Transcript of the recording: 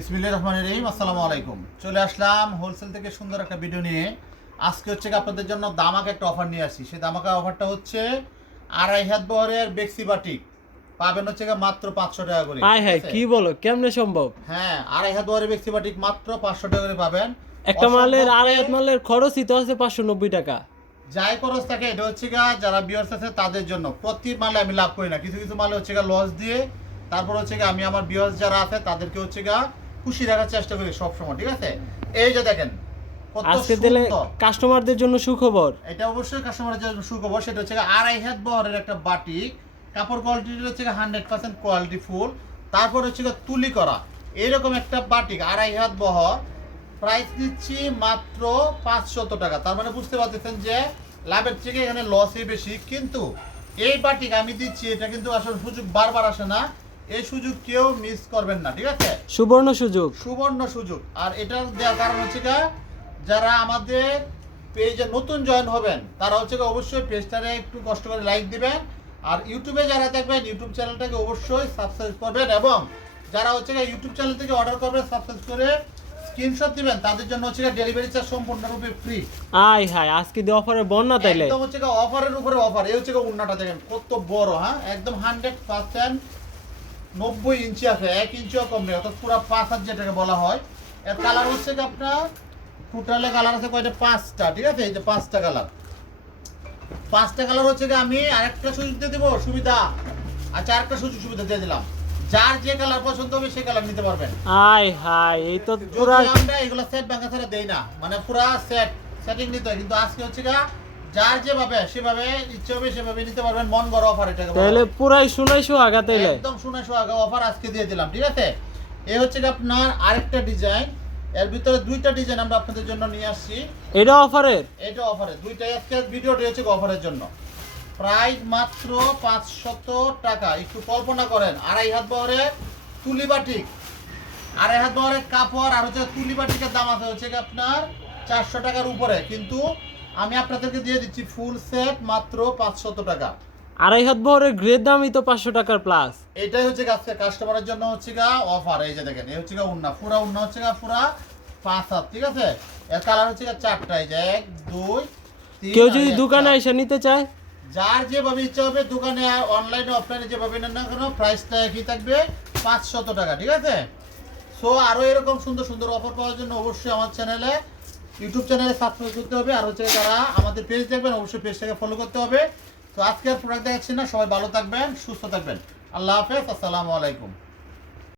বিসমিল্লাহির রহমানির রহিম। আসসালামু আলাইকুম। চলে আসলাম হোলসেল থেকে সুন্দর একটা ভিডিও নিয়ে। আজকে হচ্ছে আপনাদের জন্য দামাকা একটা অফার নিয়ে আসি। সেই দামাকা অফারটা হচ্ছে 2.5 হাত বহরের বেক্সি বাটিক পাবেন হচ্ছে মাত্র 500 টাকা করে। হাই হাই কি বলো, কেমনে সম্ভব? হ্যাঁ, 2.5 হাত বহরের বেক্সি বাটিক মাত্র 500 টাকা করে পাবেন। একটা মালের 2.5 হাত মালের খরচই তো আছে 590 টাকা। যাই খরচ থাকে এটা হচ্ছে যারা ভিউয়ার্স আছে তাদের জন্য। প্রতি মালে আমি লাভ করি না, কিছু কিছু মালে হচ্ছে লস দিয়ে তারপর হচ্ছে আমি আমার ভিউয়ার্স যারা আছে তাদেরকে হচ্ছে খুশি রাখার চেষ্টা করি সবসময়, ঠিক আছে? এই যে দেখেন আজকে দিলে কাস্টমারদের জন্য সুখবর। এটা অবশ্যই কাস্টমারের জন্য সুখবর। সেটা হচ্ছে 2.5 হাত বহরের একটা বাটিক, কাপড় কোয়ালিটি হচ্ছে 100% কোয়ালিটি ফুল, তারপর হচ্ছে তুলি করা এইরকম একটা বাটিক 2.5 হাত বহর। প্রাইস দিচ্ছি মাত্র 500 টাকা। তার মানে বুঝতে পারতেছেন যে লাভের থেকে এখানে লসই বেশি। কিন্তু এই বাটিক আমি দিচ্ছি, এটা কিন্তু আসলে সুযোগ বারবার আসে না, এই সুযোগ কেউ মিস করবেন না, ঠিক আছে? সুবর্ণ সুযোগ, সুবর্ণ সুযোগ। আর এটার দেওয়ার কারণ হচ্ছে যারা আমাদের পেজে নতুন জয়েন হবেন তারা হচ্ছে অবশ্যই পেজটারে একটু কষ্ট করে লাইক দিবেন, আর ইউটিউবে যারা দেখবেন ইউটিউব চ্যানেলটাকে অবশ্যই সাবস্ক্রাইব করবেন, এবং যারা হচ্ছে ইউটিউব চ্যানেল থেকে অর্ডার করবেন সাবস্ক্রাইব করে স্ক্রিনশট দিবেন তাদের জন্য হচ্ছে ডেলিভারি চার্জ সম্পূর্ণরূপে ফ্রি। আই হাই আজকে দি অফারে বন্যা তাইলে একদম হচ্ছে অফারের উপরে অফার। এই হচ্ছে উন্নাটা দেখেন কত বড়, হ্যাঁ একদম 100% 90 ইঞ্চি আছে, 1 ইঞ্চিও কম নেই, অর্থাৎ পুরো 5 হাত যেটাকে বলা হয়। এর কালার হচ্ছে আপনার টোটালে কালার আছে কয়টা? 5টা, ঠিক আছে? এই যে 5টা কালার, 5টা কালার হচ্ছে আমি আরেকটা সুযোগ দিয়ে দেবো সুবিধা। আচ্ছা, আরেকটা সুযোগ সুবিধা দিয়ে দিলাম, যার যে কালার পছন্দ হবে সেই কালার নিতে পারবেন। আই হাই এই তো পুরো আমরা এগুলো সেট ভাঙা ছাড়া দেই না, মানে পুরো সেটিং নিতে হয়। কিন্তু আজকে হচ্ছে যার যেভাবে সেভাবে ইচ্ছে হবে সেভাবে নিতে পারবেন। মন গড় অফার এটাকে বলা হয়। তাহলে পুরাই শুনাই সুহাগা তাইলে একদম শুনে সোহাগা অফার আজকে দিয়ে দিলাম, ঠিক আছে? এই হচ্ছে আপনার আরেকটা ডিজাইন, এর ভিতরে দুইটা ডিজাইন আমরা আপনাদের জন্য নিয়ে আসছি। এটা অফারের, এটা অফারে দুইটাই। আজকে ভিডিওটি হচ্ছে অফারের জন্য। প্রাইস মাত্র 500 টাকা। একটু কল্পনা করেন, 2.5 হাত বহরের তুলি বাটিক, 2.5 হাত বহরের কাপড়, আর হচ্ছে তুলি বাটিকের দাম আছে হচ্ছে আপনার 400 টাকার উপরে, কিন্তু আমি আপনাদেরকে দিয়ে দিচ্ছি ফুল সেট মাত্র 500 টাকা। 2.5 হাত বহরের গ্রেড দামই তো 500 টাকার প্লাস। এটাই হচ্ছে আজকে কাস্টমারের জন্য হচ্ছে অফার। এই যে দেখেন, এই হচ্ছে উন্না, পুরা উন্না হচ্ছে পুরা 5 হাত, ঠিক আছে? এর কালার হচ্ছে 4টা, এই যে 1 2 3। কেউ যদি দোকানে এসে নিতে চায়, যার যেভাবে ইচ্ছা হবে দোকানে অনলাইনে অফলাইনে যেভাবে নেন না কেন প্রাইসটা একই থাকবে 500 টাকা, ঠিক আছে? সো আরো এরকম সুন্দর সুন্দর অফার পাওয়ার জন্য অবশ্যই আমার চ্যানেলে ইউটিউব চ্যানেলে সাবস্ক্রাইব করতে হবে, আর হচ্ছে যারা আমাদের পেজ দেখবেন অবশ্যই পেজটাকে ফলো করতে হবে। তো আজকে আর প্রোডাক্ট দেখাচ্ছি না, সবাই ভালো থাকবেন, সুস্থ থাকবেন। আল্লাহ হাফেজ, আসসালামু আলাইকুম।